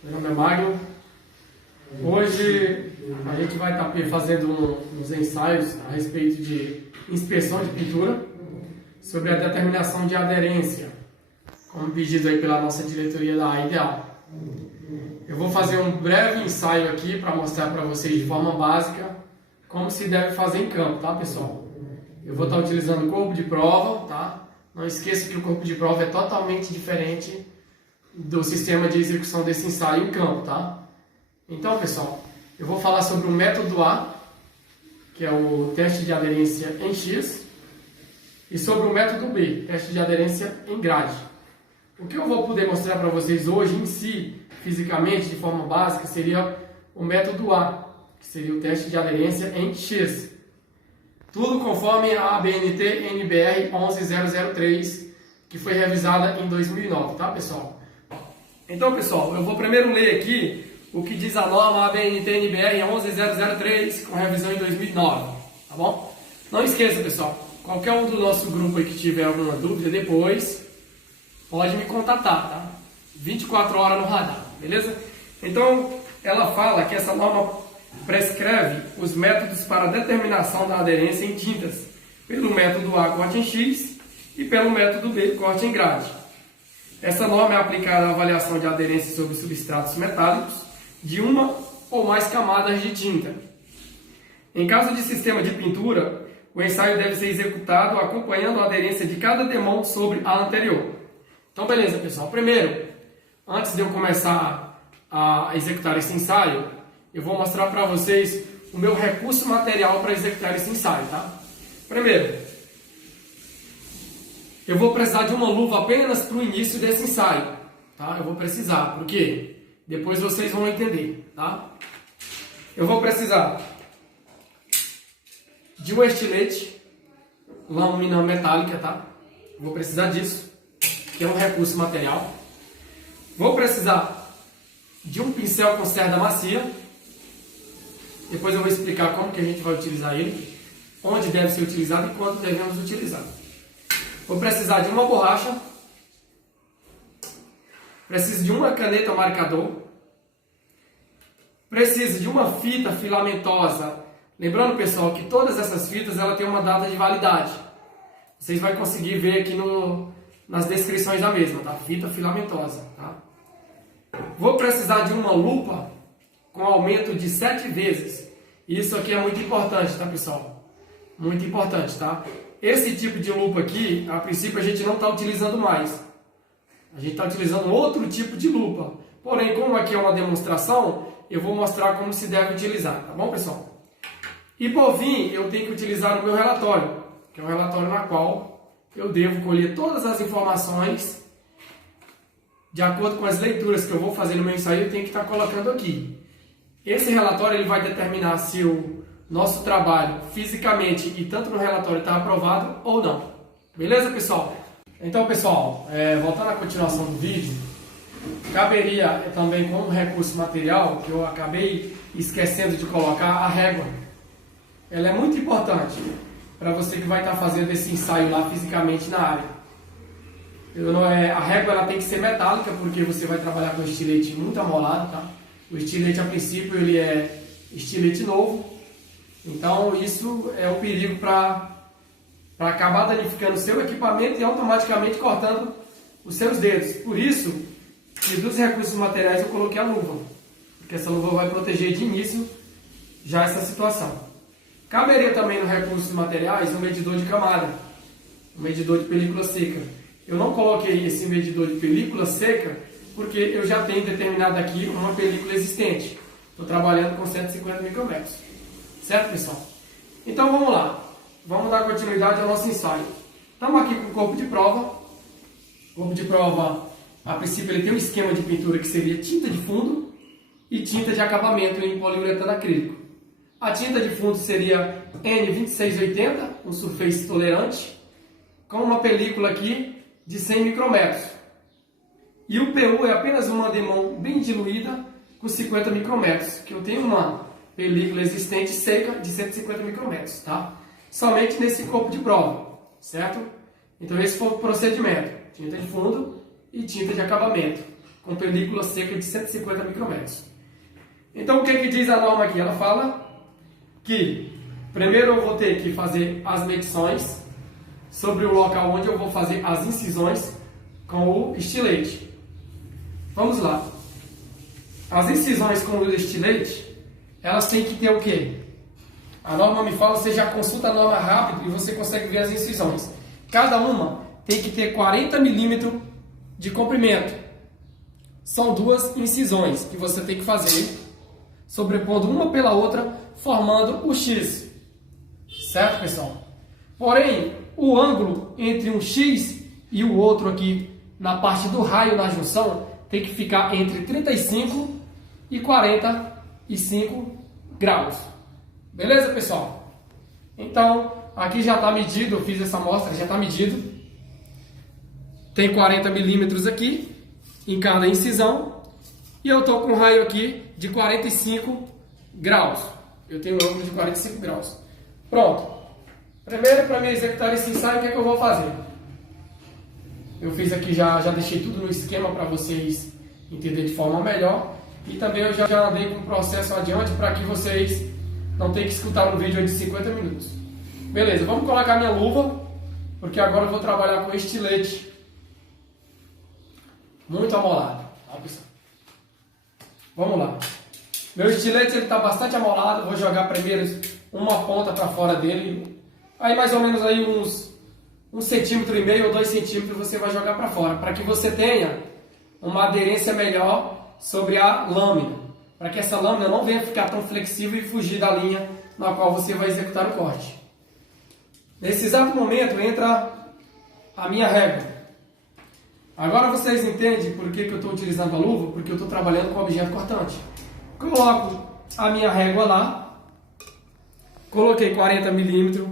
Meu nome é Magno. Hoje a gente vai estar fazendo uns ensaios a respeito de inspeção de pintura sobre a determinação de aderência, como pedido aí pela nossa diretoria da Ideal. Eu vou fazer um breve ensaio aqui para mostrar para vocês de forma básica como se deve fazer em campo, tá, pessoal? Eu vou estar utilizando o corpo de prova, tá? Não esqueça que o corpo de prova é totalmente diferente do sistema de execução desse ensaio em campo, tá? Então, pessoal, eu vou falar sobre o método A, que é o teste de aderência em X, e sobre o método B, teste de aderência em grade. O que eu vou poder mostrar para vocês hoje em si, fisicamente, de forma básica, seria o método A, que seria o teste de aderência em X. Tudo conforme a ABNT NBR 11003, que foi revisada em 2009, tá, pessoal? Então, pessoal, eu vou primeiro ler aqui o que diz a norma ABNT NBR 11003, com revisão em 2009, tá bom? Não esqueça, pessoal, qualquer um do nosso grupo aí que tiver alguma dúvida depois, pode me contatar, tá? 24 horas no radar, beleza? Então, ela fala que essa norma prescreve os métodos para determinação da aderência em tintas, pelo método A, corte em X, e pelo método B, corte em grade. Essa norma é aplicada à avaliação de aderência sobre substratos metálicos de uma ou mais camadas de tinta. Em caso de sistema de pintura, o ensaio deve ser executado acompanhando a aderência de cada demão sobre a anterior. Então, beleza, pessoal. Primeiro, antes de eu começar a executar esse ensaio, eu vou mostrar para vocês o meu recurso material para executar esse ensaio, tá? Primeiro, eu vou precisar de uma luva apenas para o início desse ensaio, tá? Eu vou precisar, por quê? Depois vocês vão entender, tá? Eu vou precisar de um estilete, lâmina metálica, tá? Vou precisar disso, que é um recurso material. Vou precisar de um pincel com cerda macia. Depois eu vou explicar como que a gente vai utilizar ele, onde deve ser utilizado e quando devemos utilizar. Vou precisar de uma borracha. Preciso de uma caneta marcador. Preciso de uma fita filamentosa. Lembrando, pessoal, que todas essas fitas ela tem uma data de validade. Vocês vão conseguir ver aqui nas descrições da mesma, tá? Fita filamentosa, tá? Vou precisar de uma lupa com aumento de 7 vezes. Isso aqui é muito importante, tá, pessoal? Muito importante, tá? Esse tipo de lupa aqui, a princípio a gente não está utilizando mais. A gente está utilizando outro tipo de lupa. Porém, como aqui é uma demonstração, eu vou mostrar como se deve utilizar, tá bom, pessoal? E por fim, eu tenho que utilizar o meu relatório, que é um relatório na qual eu devo colher todas as informações de acordo com as leituras que eu vou fazer no meu ensaio, eu tenho que estar colocando aqui. Esse relatório ele vai determinar se o nosso trabalho fisicamente e tanto no relatório está aprovado ou não. Beleza, pessoal? Então, pessoal, voltando à continuação do vídeo, caberia também como recurso material, que eu acabei esquecendo de colocar, a régua. Ela é muito importante para você que vai estar fazendo esse ensaio lá fisicamente na área. A régua ela tem que ser metálica, porque você vai trabalhar com estilete muito amolado, tá? O estilete, a princípio, ele é estilete novo. Então, isso é um perigo para acabar danificando o seu equipamento e automaticamente cortando os seus dedos. Por isso, que dos recursos materiais eu coloquei a luva, porque essa luva vai proteger de início já essa situação. Caberia também no recursos materiais um medidor de camada, um medidor de película seca. Eu não coloquei esse medidor de película seca porque eu já tenho determinado aqui uma película existente. Estou trabalhando com 150 micrômetros. Certo, pessoal? Então vamos lá. Vamos dar continuidade ao nosso ensaio. Estamos aqui com o corpo de prova. O corpo de prova, a princípio, ele tem um esquema de pintura que seria tinta de fundo e tinta de acabamento em poliuretano acrílico. A tinta de fundo seria N2680, um surface tolerante, com uma película aqui de 100 micrômetros. E o PU é apenas uma demão bem diluída com 50 micrômetros, que eu tenho uma película existente seca de 150 micrômetros, tá? Somente nesse corpo de prova, certo? Então esse foi o procedimento, tinta de fundo e tinta de acabamento, com película seca de 150 micrômetros. Então o que diz a norma aqui? Ela fala que primeiro eu vou ter que fazer as medições sobre o local onde eu vou fazer as incisões com o estilete. Vamos lá. As incisões com o estilete, elas têm que ter o quê? A norma me fala, você já consulta a norma rápido e você consegue ver as incisões. Cada uma tem que ter 40 milímetros de comprimento. São duas incisões que você tem que fazer, sobrepondo uma pela outra, formando o X. Certo, pessoal? Porém, o ângulo entre um X e o outro aqui, na parte do raio na junção, tem que ficar entre 35 e 45 graus. Beleza, pessoal? Então, aqui já está medido, eu fiz essa amostra, já está medido. Tem 40 milímetros aqui, em cada incisão. E eu estou com um raio aqui de 45 graus. Eu tenho um ângulo de 45 graus. Pronto. Primeiro, para me executar esse ensaio, o que é que eu vou fazer? Eu fiz aqui, já deixei tudo no esquema para vocês entenderem de forma melhor. E também eu já andei com o processo adiante para que vocês não tenham que escutar um vídeo de 50 minutos. Beleza, vamos colocar minha luva, porque agora eu vou trabalhar com estilete muito amolado. Tá, pessoal? Vamos lá. Meu estilete está bastante amolado, vou jogar primeiro uma ponta para fora dele. Aí mais ou menos aí uns 1,5 cm ou 2 centímetros você vai jogar para fora, para que você tenha uma aderência melhor sobre a lâmina, para que essa lâmina não venha ficar tão flexível e fugir da linha na qual você vai executar o corte. Nesse exato momento entra a minha régua. Agora vocês entendem por que eu estou utilizando a luva? Porque eu estou trabalhando com objeto cortante. Coloco a minha régua lá, coloquei 40 milímetros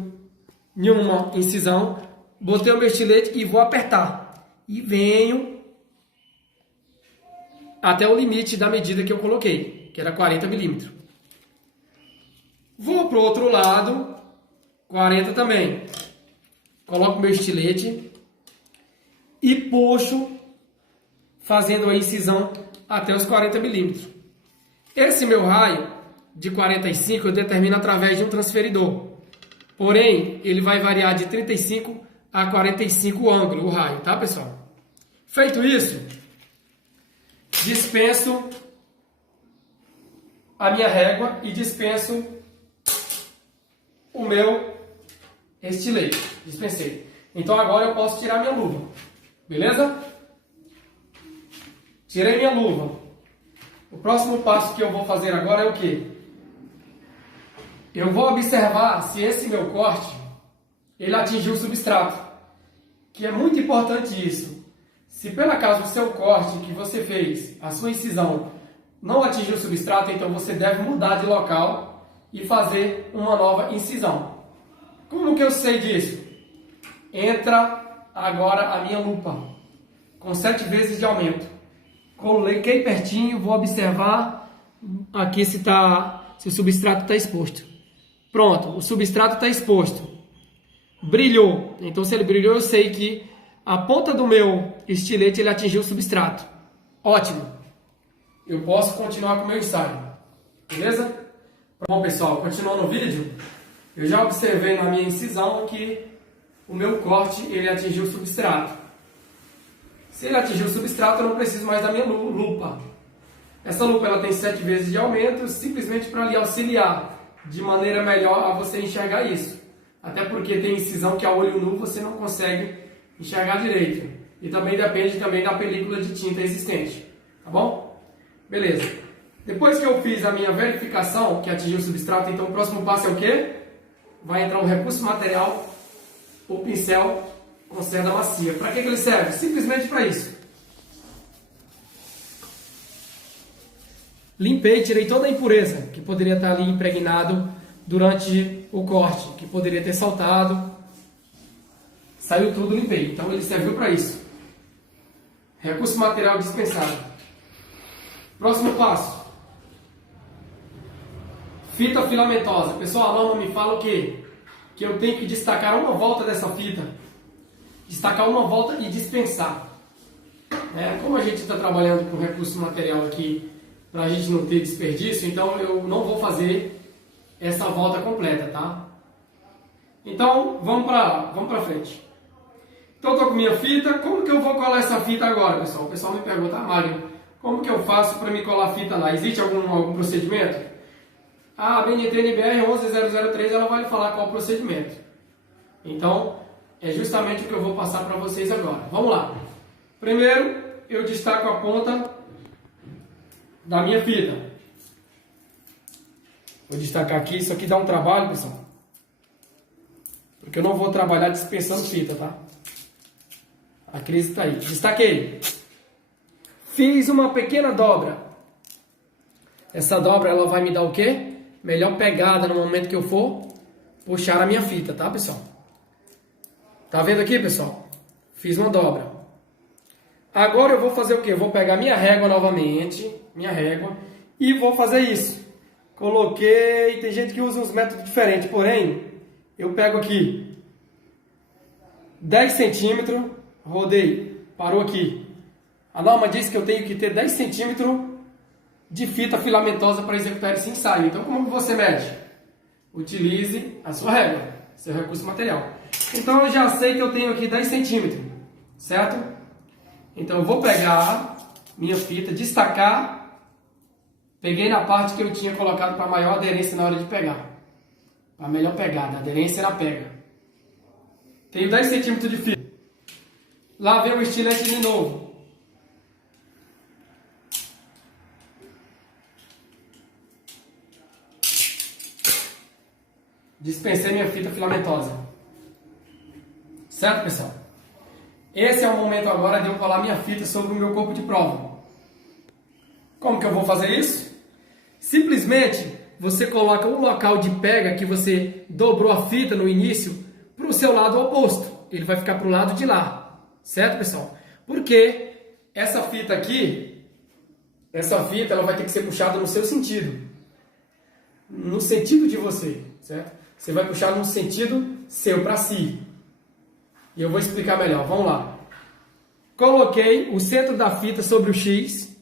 em uma incisão, botei o meu estilete e vou apertar. E venho até o limite da medida que eu coloquei, que era 40 milímetros. Vou para o outro lado, 40 também. Coloco meu estilete e puxo, fazendo a incisão até os 40 milímetros. Esse meu raio de 45 eu determino através de um transferidor. Porém, ele vai variar de 35 a 45 o ângulo, o raio, tá, pessoal? Feito isso, dispenso a minha régua e dispenso o meu estilete. Dispensei. Então agora eu posso tirar minha luva. Beleza? Tirei minha luva. O próximo passo que eu vou fazer agora é o quê? Eu vou observar se esse meu corte ele atingiu o substrato. Que é muito importante isso. Se por acaso o seu corte que você fez, a sua incisão, não atingiu o substrato, então você deve mudar de local e fazer uma nova incisão. Como que eu sei disso? Entra agora a minha lupa, com 7 vezes de aumento. Coloquei pertinho, vou observar aqui se o substrato está exposto. Pronto, o substrato está exposto. Brilhou. Então se ele brilhou, eu sei que a ponta do meu estilete ele atingiu o substrato. Ótimo. Eu posso continuar com o meu ensaio. Beleza? Bom, pessoal, continuando o vídeo, eu já observei na minha incisão que o meu corte ele atingiu o substrato. Se ele atingiu o substrato, eu não preciso mais da minha lupa. Essa lupa ela tem 7 vezes de aumento, simplesmente para lhe auxiliar de maneira melhor a você enxergar isso. Até porque tem incisão que a olho nu você não consegue enxergar direito. E também depende da película de tinta existente. Tá bom? Beleza. Depois que eu fiz a minha verificação que atingiu o substrato, então o próximo passo é o quê? Vai entrar um recurso material, o pincel com cerda macia. Para que ele serve? Simplesmente para isso. Limpei, tirei toda a impureza que poderia estar ali impregnado durante o corte, que poderia ter saltado. Saiu tudo, limpei. Então ele serviu para isso. Recurso material dispensado. Próximo passo. Fita filamentosa. Pessoal, a norma me fala o quê? Que eu tenho que destacar uma volta dessa fita. Destacar uma volta e dispensar. né? Como a gente está trabalhando com recurso material aqui para a gente não ter desperdício, então eu não vou fazer essa volta completa, tá? Então vamos para frente. Então eu tô com minha fita. Como que eu vou colar essa fita agora, pessoal? O pessoal me pergunta, Mário, como que eu faço para me colar a fita lá? Existe algum procedimento? A BNT NBR 11003 ela vai lhe falar qual o procedimento. Então é justamente o que eu vou passar para vocês agora. Vamos lá. Primeiro eu destaco a ponta da minha fita. Vou destacar aqui. Isso aqui dá um trabalho, pessoal, porque eu não vou trabalhar dispensando fita, tá? A crise está aí. Destaquei. Fiz uma pequena dobra. Essa dobra ela vai me dar o quê? Melhor pegada no momento que eu for puxar a minha fita, tá, pessoal? Tá vendo aqui, pessoal? Fiz uma dobra. Agora eu vou fazer o quê? Eu vou pegar minha régua novamente, e vou fazer isso. Coloquei, tem gente que usa uns métodos diferentes, porém, eu pego aqui 10 centímetros, rodei, parou aqui. A norma diz que eu tenho que ter 10 centímetros de fita filamentosa para executar esse ensaio. Então, como você mede? Utilize a sua régua, seu recurso material. Então, eu já sei que eu tenho aqui 10 centímetros, certo? Então, eu vou pegar minha fita, destacar, peguei na parte que eu tinha colocado para maior aderência na hora de pegar. Para melhor pegada, a aderência na pega. Tenho 10 centímetros de fita. Lavei o estilete de novo. Dispensei minha fita filamentosa. Certo, pessoal? Esse é o momento agora de eu colar minha fita sobre o meu corpo de prova. Como que eu vou fazer isso? Simplesmente você coloca o local de pega que você dobrou a fita no início para o seu lado oposto. Ele vai ficar para o lado de lá. Certo, pessoal? Porque essa fita aqui, ela vai ter que ser puxada no seu sentido. No sentido de você, certo? Você vai puxar no sentido seu, para si. E eu vou explicar melhor. Vamos lá. Coloquei o centro da fita sobre o X.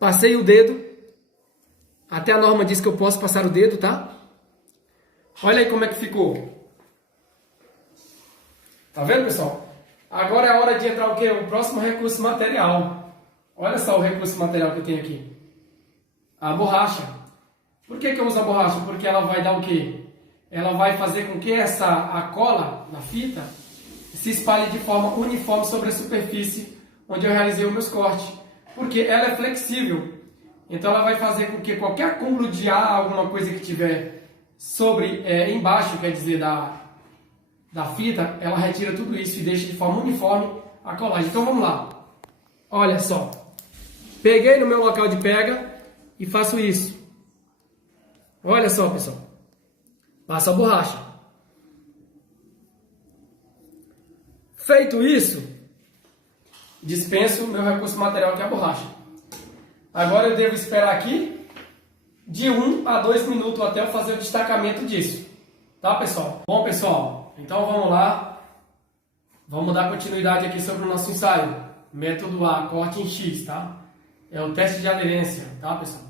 Passei o dedo. Até a norma diz que eu posso passar o dedo, tá? Olha aí como é que ficou. Tá vendo, pessoal? Agora é a hora de entrar o quê? O próximo recurso material. Olha só o recurso material que eu tenho aqui. A borracha. Por que eu uso a borracha? Porque ela vai dar o quê? Ela vai fazer com que a cola da fita se espalhe de forma uniforme sobre a superfície onde eu realizei os meus cortes. Porque ela é flexível. Então ela vai fazer com que qualquer acúmulo de ar, alguma coisa que tiver embaixo, quer dizer, da fita, ela retira tudo isso e deixa de forma uniforme a colagem. Então vamos lá. Olha só. Peguei no meu local de pega e faço isso. Olha só, pessoal. Passo a borracha. Feito isso, dispenso o meu recurso material, que é a borracha. Agora eu devo esperar aqui de 1 a 2 minutos até eu fazer o destacamento disso. Tá, pessoal? Bom, pessoal, então vamos lá. Vamos dar continuidade aqui sobre o nosso ensaio. Método A, corte em X, tá? É o teste de aderência, tá, pessoal?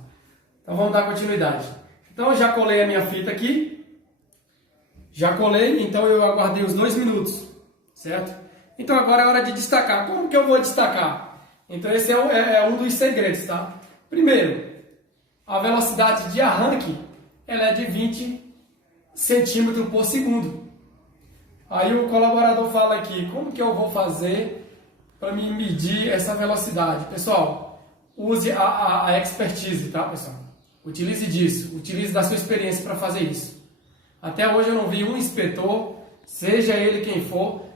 Então vamos dar continuidade. Então eu já colei a minha fita aqui. Já colei, então eu aguardei os 2 minutos, certo? Então agora é hora de destacar. Como que eu vou destacar? Então esse é um dos segredos, tá? Primeiro, a velocidade de arranque ela é de 20 centímetros por segundo. Aí o colaborador fala aqui, como que eu vou fazer para me medir essa velocidade? Pessoal, use a expertise, tá, pessoal? Utilize disso, utilize da sua experiência para fazer isso. Até hoje eu não vi um inspetor, seja ele quem for,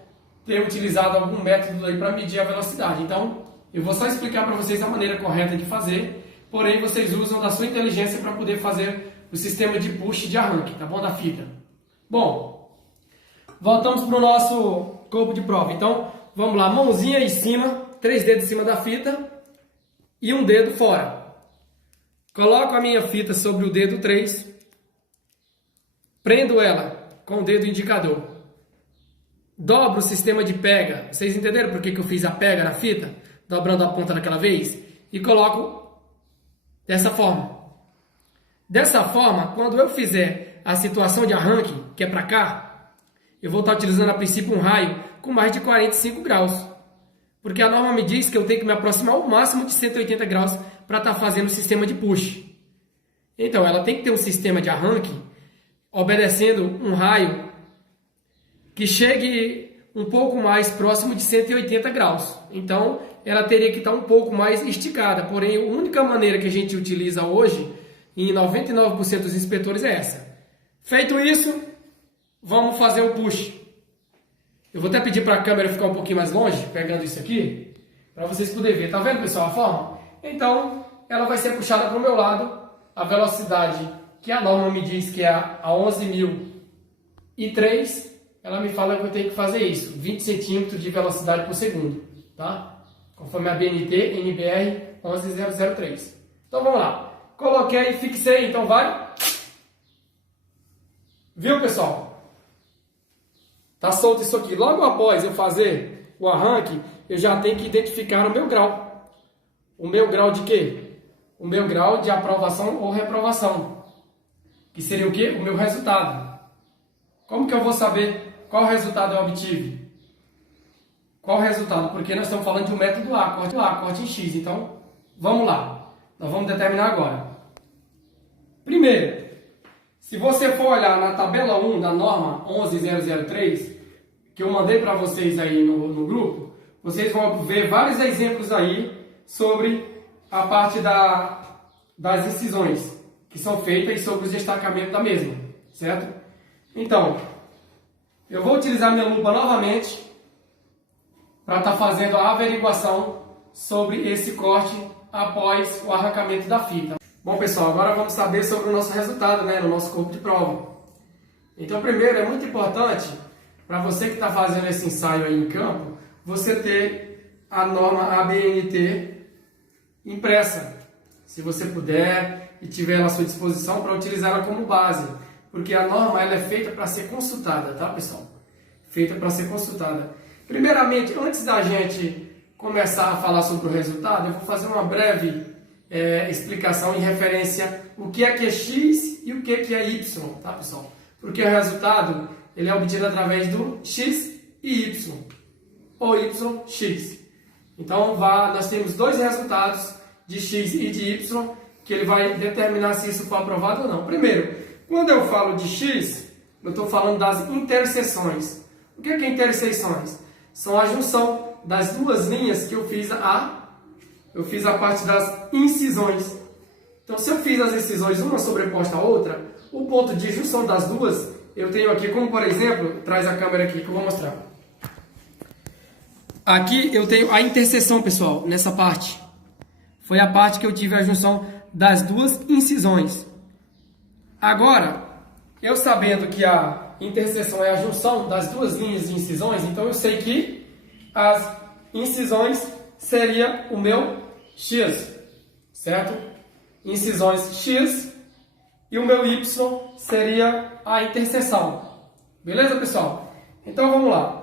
ter utilizado algum método aí para medir a velocidade. Então, eu vou só explicar para vocês a maneira correta de fazer, porém vocês usam da sua inteligência para poder fazer o sistema de push de arranque, tá bom? Da fita. Bom, voltamos para o nosso corpo de prova. Então, vamos lá, mãozinha em cima, 3 dedos em cima da fita e um dedo fora. Coloco a minha fita sobre o dedo 3, prendo ela com o dedo indicador. dobro o sistema de pega. Vocês entenderam por que eu fiz a pega na fita? Dobrando a ponta daquela vez? E coloco dessa forma. Dessa forma, quando eu fizer a situação de arranque, que é para cá, eu vou estar utilizando a princípio um raio com mais de 45 graus. Porque a norma me diz que eu tenho que me aproximar ao máximo de 180 graus para estar fazendo o sistema de push. Então, ela tem que ter um sistema de arranque obedecendo um raio que chegue um pouco mais próximo de 180 graus. Então, ela teria que estar um pouco mais esticada. Porém, a única maneira que a gente utiliza hoje, em 99% dos inspetores, é essa. Feito isso, vamos fazer o push. Eu vou até pedir para a câmera ficar um pouquinho mais longe, pegando isso aqui, para vocês poderem ver. Tá vendo, pessoal, a forma? Então, ela vai ser puxada para o meu lado. A velocidade que a norma me diz que é a 11.003, ela me fala que eu tenho que fazer isso, 20 centímetros de velocidade por segundo, tá? Conforme a BNT NBR 11003. Então vamos lá. Coloquei e fixei, então vai. Viu, pessoal? Tá solto isso aqui. Logo após eu fazer o arranque, eu já tenho que identificar o meu grau. O meu grau de quê? O meu grau de aprovação ou reprovação. Que seria o quê? O meu resultado. Como que eu vou saber qual resultado eu obtive? Qual resultado? Porque nós estamos falando de um método A, corte em X. Então, vamos lá. Nós vamos determinar agora. Primeiro, se você for olhar na tabela 1 da norma 11003, que eu mandei para vocês aí no grupo, vocês vão ver vários exemplos aí sobre a parte das incisões que são feitas e sobre os destacamentos da mesma, certo? Então, eu vou utilizar minha lupa novamente para estar fazendo a averiguação sobre esse corte após o arrancamento da fita. Bom, pessoal, agora vamos saber sobre o nosso resultado, né, no nosso corpo de prova. Então, primeiro, é muito importante para você que está fazendo esse ensaio aí em campo, você ter a norma ABNT impressa, se você puder e tiver ela à sua disposição, para utilizá-la como base, porque a norma ela é feita para ser consultada, tá, pessoal? Feita para ser consultada. Primeiramente, antes da gente começar a falar sobre o resultado, eu vou fazer uma breve explicação em referência o que é X e o que é Y, tá, pessoal? Porque o resultado ele é obtido através do X e Y, ou YX. Então, nós temos dois resultados de X e de Y, que ele vai determinar se isso for aprovado ou não. Primeiro, quando eu falo de X, eu estou falando das interseções. O que é interseções? São a junção das duas linhas que eu fiz a parte das incisões. Então, se eu fiz as incisões uma sobreposta à outra, o ponto de junção das duas, eu tenho aqui, como por exemplo, traz a câmera aqui que eu vou mostrar. Aqui eu tenho a interseção, pessoal, nessa parte. Foi a parte que eu tive a junção das duas incisões. Agora, eu sabendo que a interseção é a junção das duas linhas de incisões, então eu sei que as incisões seria o meu X, certo? Incisões X e o meu Y seria a interseção. Beleza, pessoal? Então vamos lá.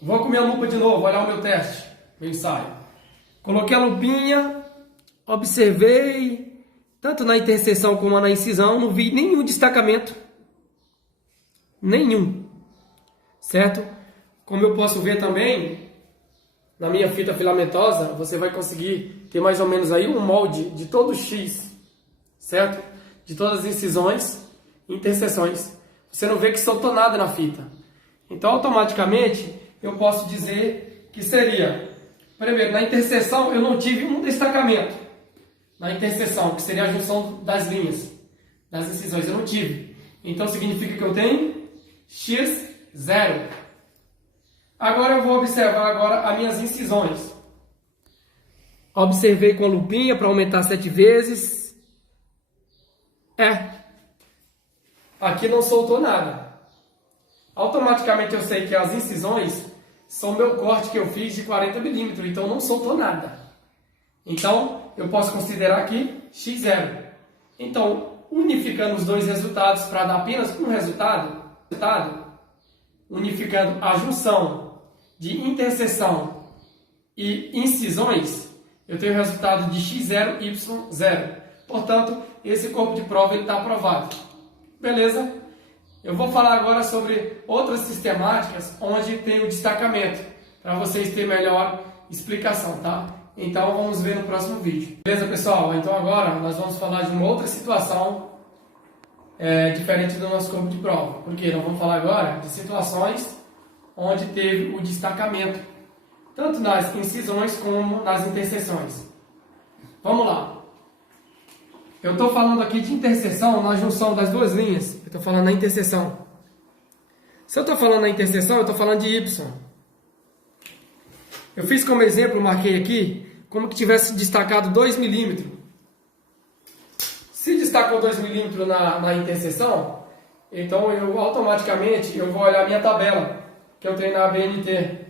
Vou com minha lupa de novo, olhar o meu teste, meu ensaio. Coloquei a lupinha, observei, tanto na interseção como na incisão, não vi nenhum destacamento. Nenhum. Certo? Como eu posso ver também, na minha fita filamentosa, você vai conseguir ter mais ou menos aí um molde de todo o X, certo? De todas as incisões e interseções. Você não vê que soltou nada na fita. Então, automaticamente, eu posso dizer que seria, primeiro, na interseção eu não tive um destacamento. Na interseção, que seria a junção das linhas, das incisões, eu não tive. Então, significa que eu tenho X0. Agora eu vou observar agora as minhas incisões. Observei com a lupinha para aumentar 7 vezes. Aqui não soltou nada. Automaticamente eu sei que as incisões são o meu corte que eu fiz de 40 milímetros, então não soltou nada. Então eu posso considerar aqui X0. Então, unificando os dois resultados para dar apenas um resultado, unificando a junção de interseção e incisões, eu tenho o resultado de x0, y0. Portanto, esse corpo de prova está aprovado. Beleza? Eu vou falar agora sobre outras sistemáticas onde tem o destacamento, para vocês terem melhor explicação, tá? Então vamos ver no próximo vídeo. Beleza, pessoal? Então agora nós vamos falar de uma outra situação diferente do nosso corpo de prova. Porque nós vamos falar agora de situações onde teve o destacamento, tanto nas incisões como nas interseções. Vamos lá. Eu estou falando aqui de interseção na junção das duas linhas. Eu estou falando na interseção. Se eu estou falando na interseção, eu estou falando de Y. Eu fiz como exemplo, marquei aqui, como que tivesse destacado 2 milímetros. Se destacou 2 milímetros na interseção, então eu automaticamente vou olhar a minha tabela, que eu tenho na ABNT.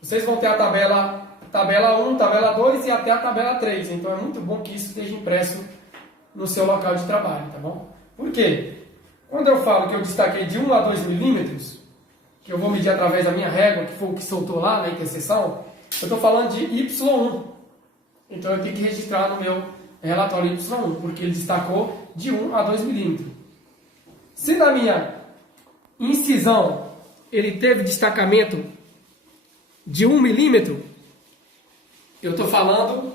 Vocês vão ter a tabela 1, tabela 2 e até a tabela 3. Então é muito bom que isso esteja impresso no seu local de trabalho, tá bom? Por quê? Quando eu falo que eu destaquei de 1 a 2 milímetros, que eu vou medir através da minha régua, que foi o que soltou lá na interseção, eu estou falando de Y1. Então eu tenho que registrar no meu relatório Y1, porque ele destacou de 1 a 2 milímetros. Se na minha incisão ele teve destacamento de 1 milímetro, eu estou falando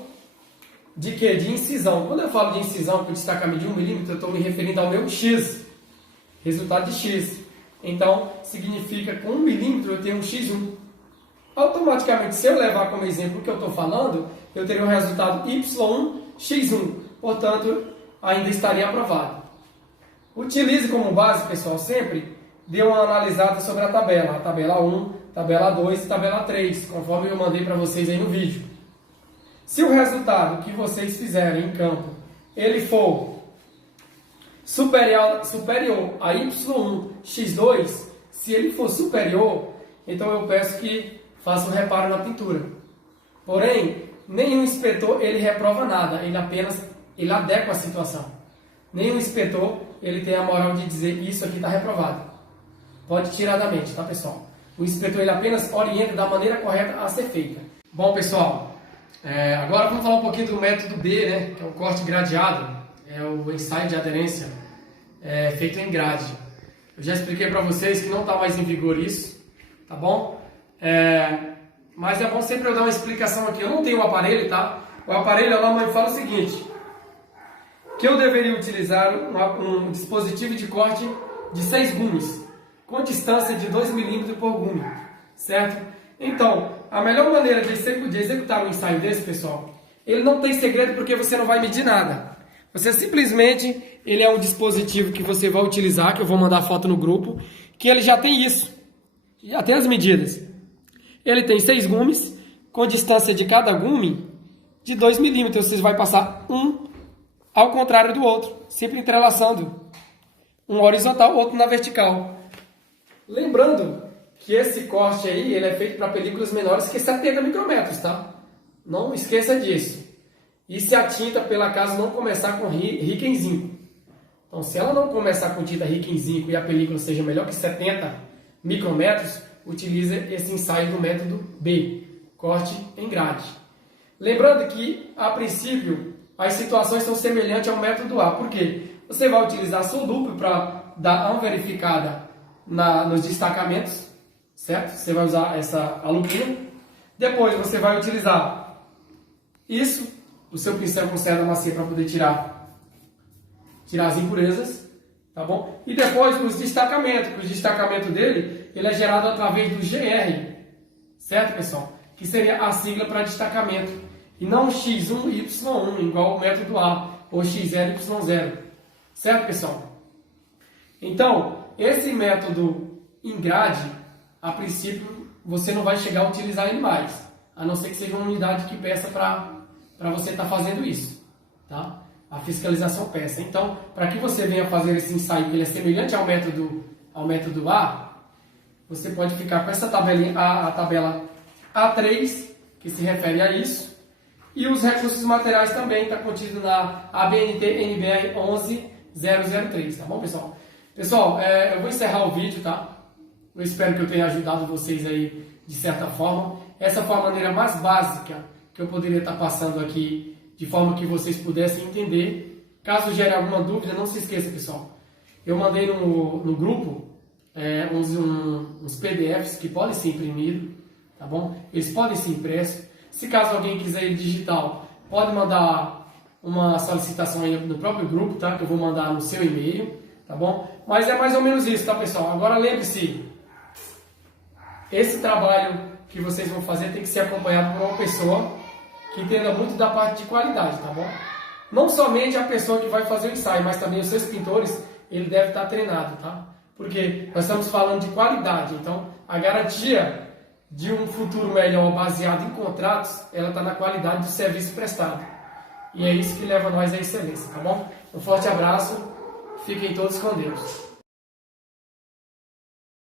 de quê? De incisão. Quando eu falo de incisão com destacamento de 1 milímetro, eu estou me referindo ao meu X, resultado de X. Então, significa que com 1 milímetro eu tenho um X1. Automaticamente, se eu levar como exemplo o que eu estou falando, eu teria um resultado Y1, X1. Portanto, ainda estaria aprovado. Utilize como base, pessoal, sempre dê uma analisada sobre a tabela 1, tabela 2 e tabela 3, conforme eu mandei para vocês aí no vídeo. Se o resultado que vocês fizerem em campo, ele for superior a Y1, X2, se ele for superior, então eu peço que faça um reparo na pintura. Porém, nenhum inspetor ele reprova nada, ele adequa a situação. Nenhum inspetor ele tem a moral de dizer isso aqui está reprovado. Pode tirar da mente, tá, pessoal? O inspetor ele apenas orienta da maneira correta a ser feita. Bom, pessoal, agora vamos falar um pouquinho do método B, né, que é o corte gradeado, é o ensaio de aderência feito em grade. Eu já expliquei para vocês que não está mais em vigor isso, tá bom? Mas é bom sempre eu dar uma explicação aqui. Eu não tenho o aparelho, tá? O aparelho, ela me fala o seguinte, que eu deveria utilizar um dispositivo de corte de 6 gumes, com distância de 2 milímetros por gume, certo? Então, a melhor maneira de executar um ensaio desse, pessoal, ele não tem segredo porque você não vai medir nada. Você simplesmente, ele é um dispositivo que você vai utilizar, que eu vou mandar foto no grupo, que ele já tem isso, já tem as medidas. Ele tem 6 gumes, com distância de cada gume de 2 milímetros. Você vai passar um ao contrário do outro, sempre entrelaçando. Um horizontal, outro na vertical. Lembrando que esse corte aí, ele é feito para películas menores que 70 micrômetros, tá? Não esqueça disso. E se a tinta, pela acaso, não começar com rica em zinco. Então, se ela não começar com tinta rica em zinco e a película seja melhor que 70 micrômetros, utilize esse ensaio do método B, corte em grade. Lembrando que, a princípio, as situações são semelhantes ao método A. Por quê? Você vai utilizar duplo para dar uma verificada nos destacamentos, certo? Você vai usar essa aluquinha. Depois você vai utilizar isso, o seu pincel com cerda macia para poder tirar as impurezas, tá bom? E depois os destacamentos, que o destacamento dele, ele é gerado através do GR, certo, pessoal? Que seria a sigla para destacamento, e não X1, Y1, igual o método A, ou X0, Y0, certo, pessoal? Então, esse método em grade, a princípio, você não vai chegar a utilizar ele mais, a não ser que seja uma unidade que peça para você estar fazendo isso, tá? A fiscalização peça. Então, para que você venha fazer esse ensaio que ele é semelhante ao método A, você pode ficar com essa tabelinha, a tabela A3, que se refere a isso, e os recursos materiais também está contido na ABNT NBR 11003, tá bom, pessoal? Pessoal, eu vou encerrar o vídeo, tá? Eu espero que eu tenha ajudado vocês aí de certa forma. Essa foi a maneira mais básica que eu poderia estar passando aqui, de forma que vocês pudessem entender. Caso gere alguma dúvida, não se esqueça, pessoal. Eu mandei no grupo uns PDFs que podem ser imprimidos, tá bom? Eles podem ser impressos. Se caso alguém quiser ir digital, pode mandar uma solicitação aí no próprio grupo, tá? Que eu vou mandar no seu e-mail, tá bom? Mas é mais ou menos isso, tá, pessoal? Agora lembre-se, esse trabalho que vocês vão fazer tem que ser acompanhado por uma pessoa que entenda muito da parte de qualidade, tá bom? Não somente a pessoa que vai fazer o ensaio, mas também os seus pintores, ele deve estar treinado, tá? Porque nós estamos falando de qualidade, então a garantia de um futuro melhor baseado em contratos, ela está na qualidade do serviço prestado. E é isso que leva nós à excelência, tá bom? Um forte abraço, fiquem todos com Deus.